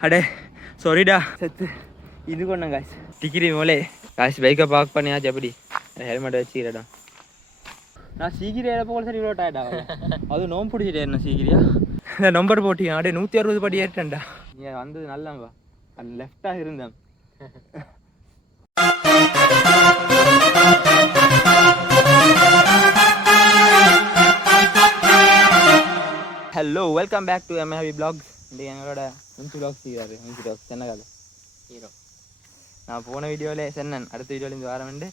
அடே சாரிடா செத்து இது கொண்டேன் காய்ஸ் டிகிரி மோலே காய்ஸ் பைக்கை பார்க் பண்ணியாச்சு எப்படி ஹெல்மெட் வச்சுக்கிறடா நான் சீக்கிரம் போக சரி இவ்வளோ டயர்டா அது நோம்பு பிடிச்சிட்டே என்ன சீக்கிரியா இந்த நம்பர் போட்டியா அப்படியே 160 படி ஏறிட்டேன்டா நீ வந்தது நல்லாம்பா அது லெஃப்டாக இருந்தேன் hello welcome back to MAV blogs இந்த எங்களோட முன்சி பிளாக்ஸ் செய்கிறாரு முன்சி பிளாக்ஸ் சென்னகால ஹீரோ நான் போன வீடியோவிலே சென்னன் அடுத்த வீடியோலேருந்து வரவேண்டு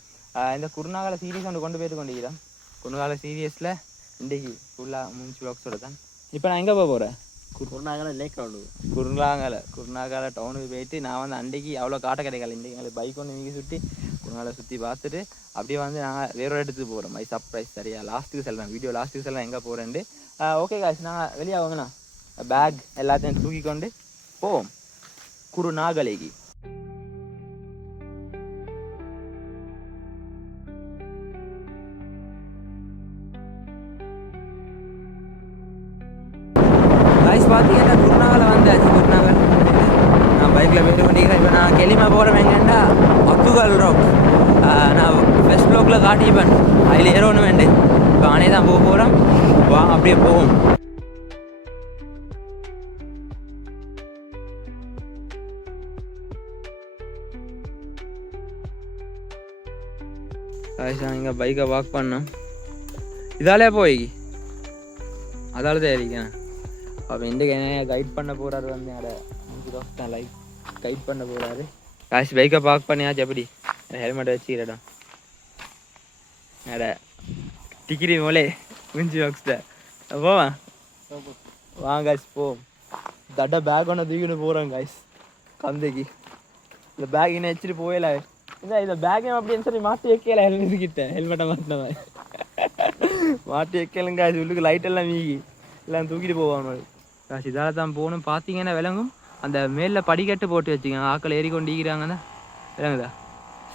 இந்த குருநாகல சீரியஸ் ஒன்று கொண்டு போயிட்டு கொண்டிருக்கிறேன் குருநாகல சீரியஸில் இன்றைக்கி ஃபுல்லாக முன்சி பிளாக்ஸோட தான் இப்போ நான் எங்கே போக போகிறேன் குருநாகல லேக் ரவுண்டு குருநாகல டவுனுக்கு போயிட்டு நான் வந்து அன்றைக்கி அவ்வளோ காட்ட கிடைக்கல இன்றைக்கி எங்களுக்கு பைக் ஒன்று இங்கே சுற்றி குருநாகலை சுற்றி பார்த்துட்டு அப்படியே வந்து நாங்கள் வேறொரு இடத்துக்கு போகிறோம் மை சர்ப்ரைஸ் சரியா லாஸ்ட்டுக்கு செல்வேன் வீடியோ லாஸ்ட்டுக்கு செல்வேன் எங்கே போகிறேன்ட்டு ஓகே காய்ஸ் நாங்கள் வெளியே வாங்கண்ணா பேக் எல்லாத்தையும் தூக்கி கொண்டு போவோம் குருநாகலைக்கு காய்ஸ் பார்த்தீங்கன்னா குருநாகலை வந்தாச்சு குருநாகல் நான் பைக்கில் போயிட்டு கொண்டிருக்கிறேன் இப்போ நான் கெளிமா போகிறேன் எங்கேண்டா அத்துகல் ராக் நான் ஃபர்ஸ்ட் ப்ளாக்ல காட்டிப்பேன் அதில் ஏறணும் வேண்டு இப்போ அணை தான் போக போகிறோம் வா அப்படியே போவோம் இங்கே பைக்கை வாக் பண்ணோம் இதாலே போய் அதால தான் இருக்கேன் அப்போ இன்றைக்கு என்ன கைட் பண்ண போகிறாரு வந்து என்னோட லைஃப் கைட் பண்ண போகிறாரு காசு பைக்கை பார்க் பண்ணியாச்சு எப்படி ஹெல்மெட் வச்சுக்கிறடா என்னோட டிகிரி மோலே முன்சி பாக்ஸ்ட போவேன் வாங்க காய்ஸ் போவோம் தட்ட பேக் ஒன்று தூக்கின்னு போகிறோம் காய்ஸ் கந்தைக்கு இந்த பேக் இன்னும் வச்சுட்டு போயல இல்லை இந்த பேக்கை அப்படின்னு சொல்லி மாட்டி வைக்கல ஹெல்மெட் கிட்ட ஹெல்மெட்டை மாட்டினவன் மாட்டி வைக்கலுங்க காய்ஸ் உள்ளுக்கு லைட் எல்லாம் மீகி எல்லாம் தூக்கிட்டு போவாங்க காசு இதால் தான் போகணும் பார்த்தீங்கன்னா விளங்கும் அந்த மேலில் படிக்கட்டு போட்டு வச்சுக்கோங்க ஆக்கள் ஏறி கொண்டிருக்கிறாங்க விளங்குதா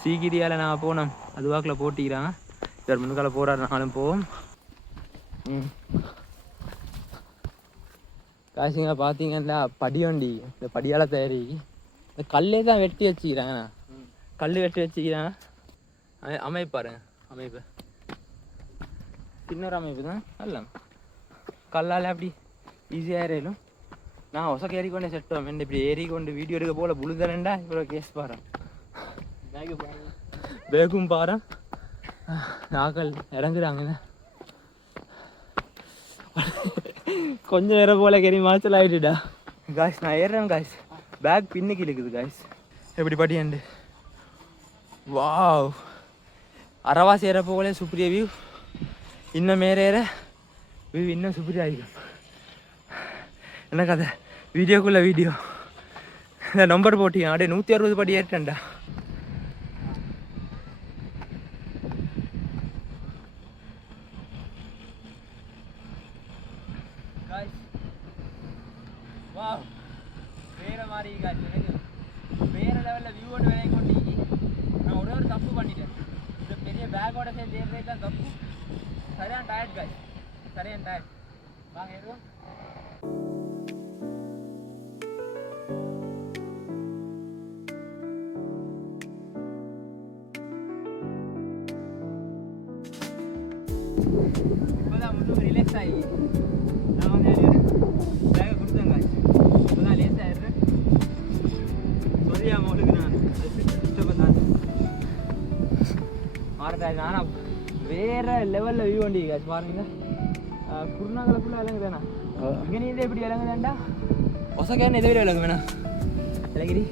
சீக்கிரியால் நான் போனோம் அது வாக்கில் போட்டிக்கிறாங்க சார் முன்னுக்கால போகிறாரு நானும் போவோம் காசுங்க பார்த்தீங்கன்னா படி வண்டி இந்த படியால் தயாரி இந்த கல்லே தான் வெட்டி வச்சுக்கிறாங்க கல் வெட்டி வச்சுக்கிறாங்க அமைப்பாருங்க அமைப்பு சின்ன அமைப்பு தான் நல்ல கல்லால் அப்படி ஈஸியாக ஏறிடும் நான் ஒசக்க ஏறிக்கொண்டே செட்டோம் என்ன இப்படி ஏறிக்கொண்டு வீடியோ எடுக்க போல புழுதரேன்டா இவ்வளோ கேஸ் பாரு பேகும் பாரு நாக்கள் இறங்குறாங்க கொஞ்ச நேரம் போல கறி மாச்சல் ஆகிட்டுடா காய்ஸ் நான் ஏறுறேன் காய்ஸ் பேக் பின்னுக்கு இருக்குது காய்ஸ் எப்படி படியாண்டு வாவ் அரவாசி ஏற போகலே சூப்பரிய வியூ இன்னும் ஏற வியூ இன்னும் சூப்பரியாக ஆகிடும் என்ன கதை வீடியோக்குள்ள வீடியோ இந்த நம்பர் போட்டியா அப்படியே 160 படி ஏற்றேன்டா வேற மாதிரி வேற லெவலில் வியூ ஒன்று விலை கொண்டு நான் ஒரு தப்பு பண்ணிட்டேன் இந்த பெரிய பேக்கோட சேர்ந்து ஏறுறது தான் தப்பு சரியான டயர்ட் காய் சரியான டயர்ட் வாங்க ஏறுவோம் இப்போதான் முன்னுக்கு ரிலாக்ஸ் ஆகி நான் வந்து பேக்கை கொடுத்தேங்க இப்போதான் லேஸ் ஆகிடுறேன் சொரியாமல் ஒழுங்கு நான் இஷ்டப்பட்டான் மாறட்டாச்சு ஆனால் வேறு லெவலில் வியூ வண்டி காசு பாருங்க குருநாகலை ஃபுல்லாக விளங்குதாண்ணா இங்கே நீ எப்படி விளங்குதாண்டா ஒசக்கான இதை விட விளங்கு வேணா விளங்கிடி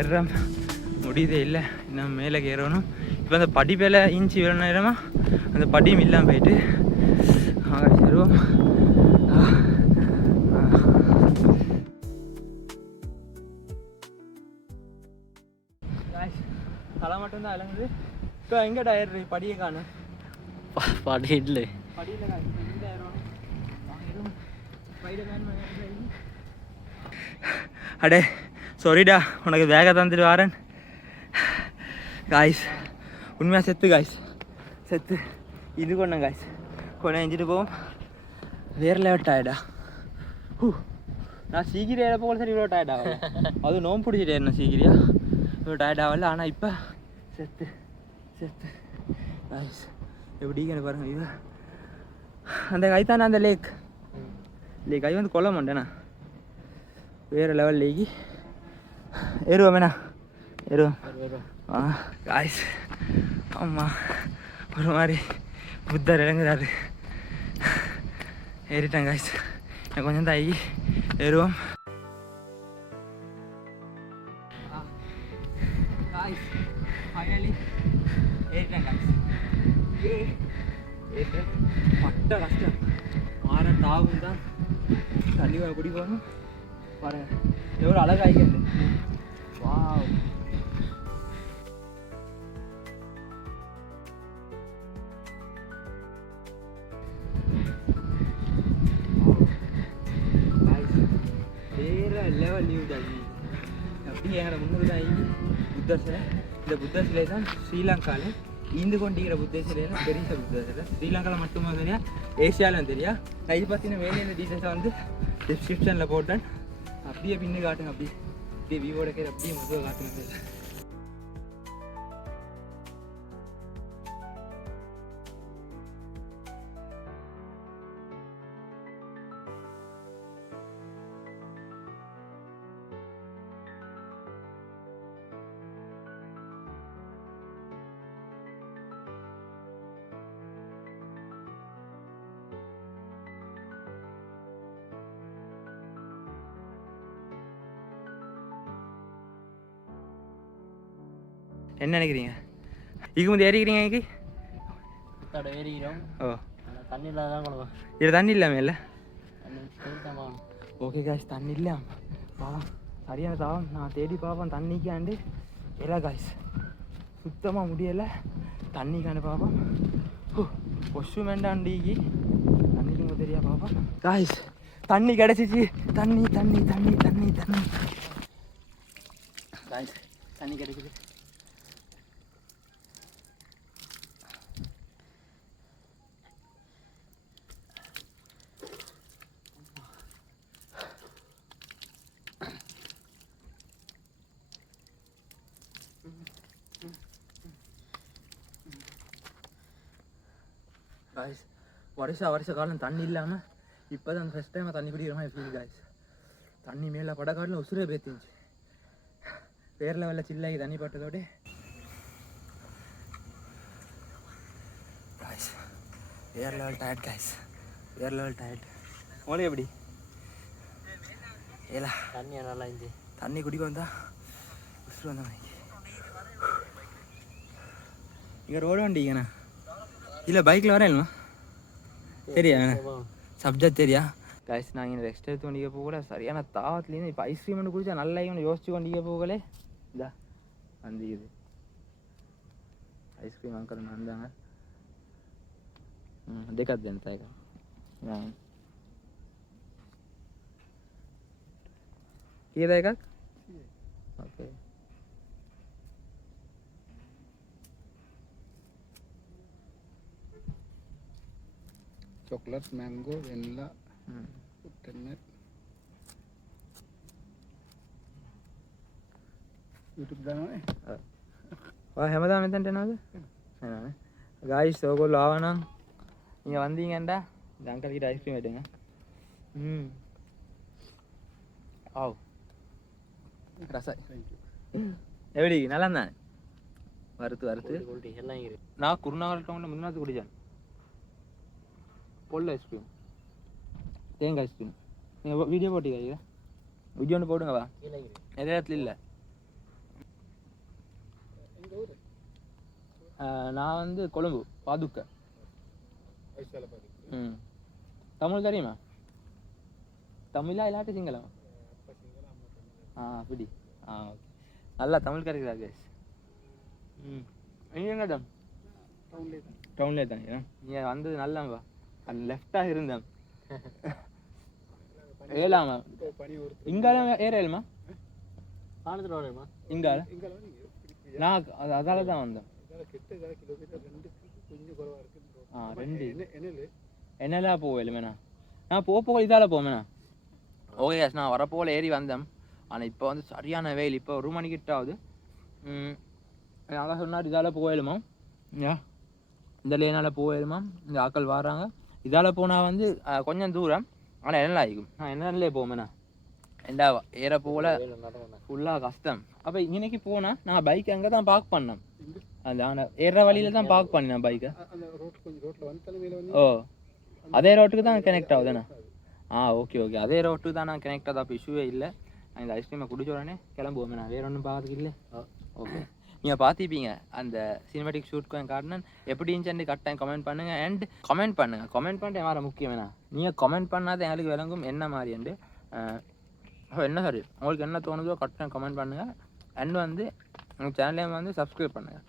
ஏறுறேன் முடியுதே இல்லை இன்னும் மேலே ஏறணும் இப்போ அந்த படி மேலே இன்ச்சு வேற நேரமா அந்த படியும் இல்லாமல் போயிட்டு ஏறுவோம் தலை மட்டும்தான் விளங்குது இப்போ எங்கடா ஏறு படியை காணும் படி இல்லை படியில் அடே சாரிடா உனக்கு வேக தந்துட்டு வரேன் காய்ஸ் உண்மையாக செத்து காய்ஸ் செத்து இது கொண்டேன் காய்ஸ் கொஞ்சம் எஞ்சிட்டு போவோம். வேறு லெவல் டயர்டா. நான் சீக்கிரம் போகல சரி இவ்வளோ டயர்ட் ஆகல. அதுவும் நோம்பு பிடிச்சிட்டே என்ன சீக்கிரியா இவ்வளோ டயர்ட் ஆகல. ஆனால் இப்போ செத்து நைஸ். எப்படி எனக்கு பாருங்க இது அந்த கை தானே அந்த லேக் கை வந்து கொல்ல மாட்டேண்ணா. வேறு லெவல் லேக்கி ஏறுவோமேண்ணா ஏறுவோம். காய்ஸ் ஆமாம் ஒரு மாதிரி புத்தர் இறங்குறாரு. ஏறிட்டேன் காய்ஸ். எனக்கு கொஞ்சம் தாயி ஏறுவோம். காய்ஸ் ஃபைனலி ஏறிட்டேன் காய்ஸ். ஏறிட்டேன். பட்ட கஷ்டம் மாற தாகும் தான். தண்ணி குடிக்கணும் பாருங்க எவ்வளோ அழகாயிக்கிறது. வாவ் வேற லெவல் நியூ ஜாதி. அப்படி எங்களோட முன்னூறு தான் புத்தர் சிலை. இந்த புத்தர் சிலை தான் ஸ்ரீலங்காவில் ஈந்து கொண்டிருக்கிற புத்தர் சிலையெல்லாம் பெரிய புத்தர் சிலை. ஸ்ரீலங்காவில் மட்டுமா தெரியா, ஏசியாவிலும் தெரியா. நான் இது பார்த்தீங்கன்னா வேலையில் இந்த டீட்டெயில்ஸை வந்து டிஸ்கிரிப்ஷனில் போட்டேன். அப்படியே பின்னு காட்டுங்க. அப்படியே விவோட கேர் அப்படியே முதல்ல காட்டுங்க. என்ன நினைக்கிறீங்க? இதுக்கு முந்தைய ஏறிக்கிறீங்க இன்னைக்கு? ஏறிக்கிறோம். ஓ தண்ணி இல்லாதான் கொடுக்கும். இது தண்ணி இல்லாமல் இல்லை. ஓகே காய்ஸ் தண்ணி இல்லை பாவம் சரியான தாவம். நான் தேடி பார்ப்பேன் தண்ணிக்காண்டு இல்லை காய்ஸ் சுத்தமாக முடியலை. தண்ணிக்காண்டு பார்ப்போம். கொசு வேண்டாண்டிக்கு தண்ணிக்கு தெரியா பார்ப்போம். காய்ஸ் தண்ணி கிடச்சிச்சு. தண்ணி தண்ணி தண்ணி தண்ணி தண்ணி காய்ஸ் தண்ணி கிடைக்குது. காய்ஸ் வருஷ காலம் தண்ணி இல்லாமல் இப்போ தான் அந்த ஃபஸ்ட் டைம் தண்ணி குடிக்கிற மாதிரி ஃபீல் காய்ஸ். தண்ணி மேலே படக்காட்டில் உசுரே பேத்திச்சு. வேறு லெவலில் சில்லாகி தண்ணி பட்டதோடு காய்ஸ் வேறு லெவல் டயர்ட் காய்ஸ். வேறு லெவல் டயர்ட். உங்களுக்கு எப்படி? ஏலா தண்ணி நல்லா இருந்துச்சு. தண்ணி குடிக்க வந்தா உசுறு வந்த மாதிரி. இங்கே ரோடு வண்டிங்கண்ணா இல்லை பைக்கில் வரேன் இல்லைண்ணா சரியா சப்ஜெக்ட் தெரியா காய்ஸ். நாங்கள் இந்த ரெஸ்ட் எடுத்து கொண்டிக்க போகல சரியான தாவத்துலேருந்து இப்போ ஐஸ்கிரீம் ஒன்று குடிச்சா நல்லா ஒன்று யோசிச்சு கொண்டிக்க போகலே. இதா வந்துக்குது ஐஸ்கிரீம் அங்கிள் வந்தாங்க. देखत जनता है हाँ ये देगा okay chocolate mango vanilla butternut YouTube දානවනේ ඔය හැමදාම මෙතනට එනවද නෑ गाइस ඔයගොල්ලෝ ආව නම් இங்க வந்தீங்கடா இந்த அங்கிள் கிட்ட ஐஸ்கிரீம் எடுங்க ஆவ் ரசை எப்படி நல்லா இருந்தா வறுத்து நான் குருநாகல் டவுன்ல முன்னாடி குடிச்சேன் பொல்ல ஐஸ்கிரீம் தேங்காய் ஐஸ்கிரீம் நீங்க வீடியோ போட்டீங்க இது வீடியோ ஒன்று போடுங்க வா நிறைய இடத்துல இல்லை நான் வந்து கொழும்பு பாதுக்க தமிழ் தெரியுமா தமிழா இல்லாட்டி சிங்களம் அப்படி ஓகே நல்லா தமிழ் கரைக்கிறா கேஸ் நீங்கள் எங்கடா டவுன்லேயே தானே நீங்கள் வந்தது நல்லாம்பா அந்த லெஃப்டாக இருந்தேன் ஏலாமா இங்கால ஏறேலுமா இங்கால நான் அதால தான் வந்தேன் 2 என்னெல்லாம் போவேலுமேண்ணா நான் போக இதால் போவேண்ணா ஓகே கேஸ் நான் வரப்போல ஏறி வந்தேன் ஆனால் இப்போ வந்து சரியான வெயில் இப்போ 1 மணிக்கிட்ட ஆகுது நாங்கள் சொன்னார் இதால் போவேலுமா யா இந்த லேனால் போவேலுமா இந்த ஆட்கள் வராங்க இதால் போனால் வந்து கொஞ்சம் தூரம் ஆனால் என்ன ஆகிக்கும் நான் என்னலே போவேண்ணா ஏண்டா ஏற போல ஃபுல்லாக கஷ்டம் அப்போ இன்னைக்கு போனால் நான் பைக் அங்கே தான் பார்க் பண்ணேன் அந்த ஆனால் ஏறுற வழியில தான் பார்க் பண்ணேன் பைக்கை ஓ அதே ரோட்டுக்கு தான் கனெக்ட் ஆகுதுண்ணா ஓகே அதே ரோட்டுக்கு தான் நான் கனெக்ட் ஆகுது அப்போ இஷ்யூவே இல்லை நான் இந்த ஐஸ்கிரீமை குடிச்ச உடனே கிளம்புவோமே நான் வேறு ஒன்றும் பார்க்கறதுக்கு இல்லை ஓகே நீங்கள் பார்த்துப்பீங்க அந்த சினிமேட்டிக் ஷூட்க்கு காட்டினேன் எப்படி இருந்துச்சு கரெக்டாக கமெண்ட் பண்ணுங்கள் அண்ட் கமெண்ட் பண்ணிட்டு வேறு முக்கியம் வேணா நீங்கள் கமெண்ட் பண்ணாத எங்களுக்கு விளங்கும் என்ன மாதிரிண்டு என்ன சாரி உங்களுக்கு என்ன தோணுதோ கரெக்டாக கமெண்ட் பண்ணுங்கள் அண்ட் வந்து உங்கள் சேனலையும் வந்து சப்ஸ்கிரைப் பண்ணுங்கள்